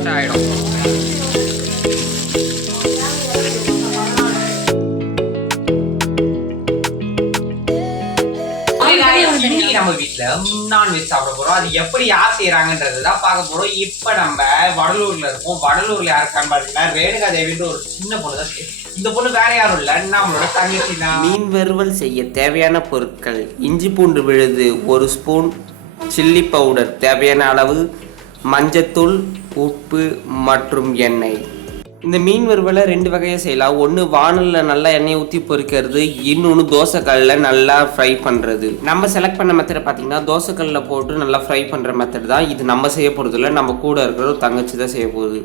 போட்டு ஆகிடும். இன்னைக்கு நம்ம வீட்டில் நான்வெஜ் சாப்பிட போகிறோம். அது எப்படி யார் செய்கிறாங்கன்றது தான் பார்க்க போகிறோம். இப்போ நம்ம வடலூரில் இருக்கோம். வடலூரில் யாருக்கான்னு பார்த்தீங்கன்னா ரேணுகா தேவின்ற ஒரு சின்ன பொண்ணு தான். இந்த பொண்ணு வேற யாரும் இல்லை, நம்மளோட தங்கச்சி தான். மீன் வறுவல் செய்ய தேவையான பொருட்கள்: இஞ்சி பூண்டு விழுது 1 ஸ்பூன், சில்லி பவுடர் தேவையான அளவு, மஞ்சத்தூள், உப்பு மற்றும் எண்ணெய். இந்த மீன் வறுவலை 2 வகையாக செய்யலாம். ஒன்று வானலில் நல்லா எண்ணெய் ஊற்றி பொரிக்கிறது, இன்னொன்று தோசைக்கல்லில் நல்லா ஃப்ரை பண்ணுறது. நம்ம செலக்ட் பண்ண மெத்தடை பார்த்தீங்கன்னா தோசைக்கல்லில் போட்டு நல்லா ஃப்ரை பண்ணுற மெத்தட் தான். இது நம்ம செய்ய போகிறது இல்லை, நம்ம கூட இருக்கிற ஒரு தங்கச்சி தான் செய்ய போகுது.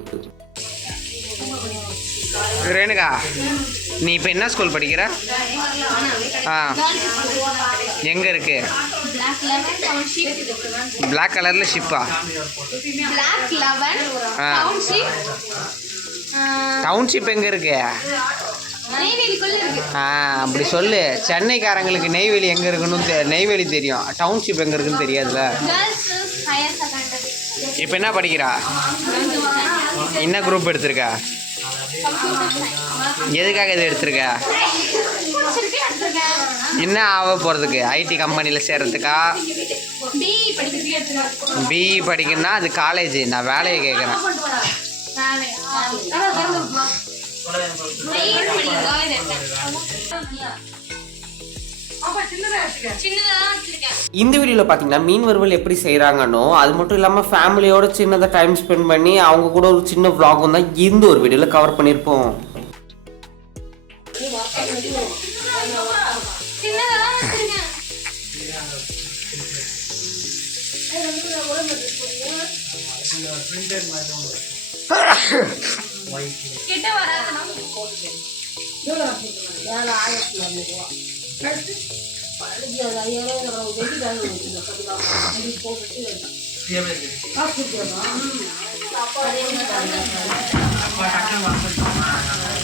ரேணுகா, நீ இப்போ என்ன ஸ்கூல் படிக்கிற? எங்கே இருக்கு? பிளாக் கலரில் ஷிப்பா? டவுன்ஷிப் எங்கே இருக்கு? அப்படி சொல்லு. சென்னைக்காரங்களுக்கு நெய்வேலி எங்கே இருக்குன்னு நெய்வேலி தெரியும், டவுன்ஷிப் எங்கே இருக்குன்னு தெரியாதுல்ல. இப்போ என்ன படிக்கிறா? என்ன குரூப் எடுத்திருக்கா? எதுக்காக இது எடுத்திருக்க? என்ன ஆக போகிறதுக்கு? ஐடி கம்பெனியில் சேர்றதுக்கா? பிஇ படிக்கணும்னா அது காலேஜ். நான் வேலையை கேட்குறேன். இந்த வீடியோவில் பார்த்தீங்கன்னா மீன் வறுவல் எப்படி செய்கிறாங்கன்னோ, அது மட்டும் இல்லாமல் ஃபேமிலியோட சின்னதாக டைம் ஸ்பெண்ட் பண்ணி அவங்க கூட ஒரு சின்ன vlog தான் இந்த ஒரு வீடியோவில் கவர் பண்ணியிருப்போம்.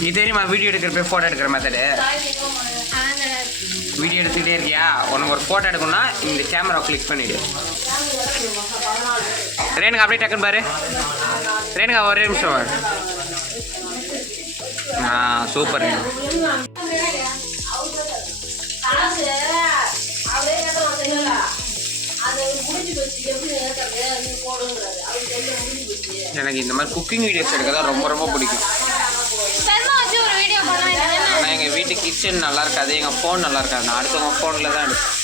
இது தெரியுமா வீடியோ எடுக்கிறப்ப ஃபோட்டோ எடுக்கிற மெத்தடு? வீடியோ எடுத்துக்கிட்டே இருக்கியா? உனக்கு ஒரு ஃபோட்டோ எடுக்கணும்னா இந்த கேமரா கிளிக் பண்ணிவிடு. ரேணுகா அப்படியே டக்குன்னு பாரு. ரேணுகா ஒரே நிமிஷம். சூப்பர். எனக்கு இந்த மாதிரி குக்கிங் வீடியோஸ் எடுக்க தான் ரொம்ப ரொம்ப பிடிக்கும். ஆனால் எங்கள் வீட்டு கிச்சன் நல்லா இருக்காது, எங்கள் ஃபோன் நல்லா இருக்காது. நான் அடுத்தவங்க ஃபோனில் தான் எடுப்பேன்.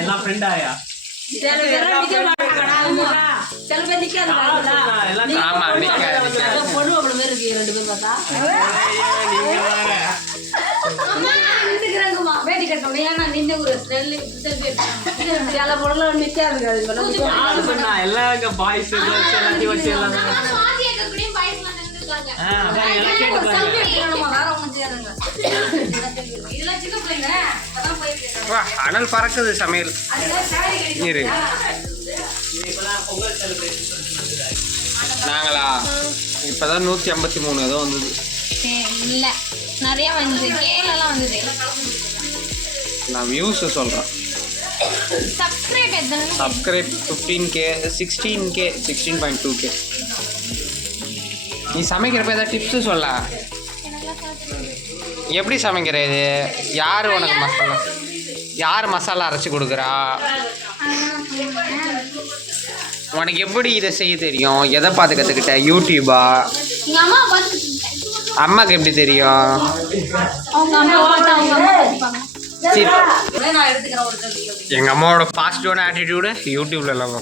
எல்லாம் ஃப்ரெண்டாயா? அனல் பறக்குது சமையல். இரு, நாங்களா இப்பதான் 153 ஏதோ வந்தது. இல்லை, நிறைய வந்தது. கேலாம் வந்தது. நான் வியூஸ் சொல்கிறேன். Subscribe 15K 16K 16.2K. நீ சமைக்கிறப்ப ஏதாவது டிப்ஸு சொல்ல. எப்படி சமைக்கிற? இது யார் உனக்கு யார் மசாலா அரைச்சி கொடுக்குறா? உனக்கு எப்படி இதை செய்ய தெரியும்? எதை பார்த்து கற்றுக்கிட்ட? யூடியூபா? அம்மாவுக்கு எப்படி தெரியும்? எங்கள் அம்மாவோட பாசிட்டிவான ஆட்டிடியூடு யூடியூப்ல எல்லாம்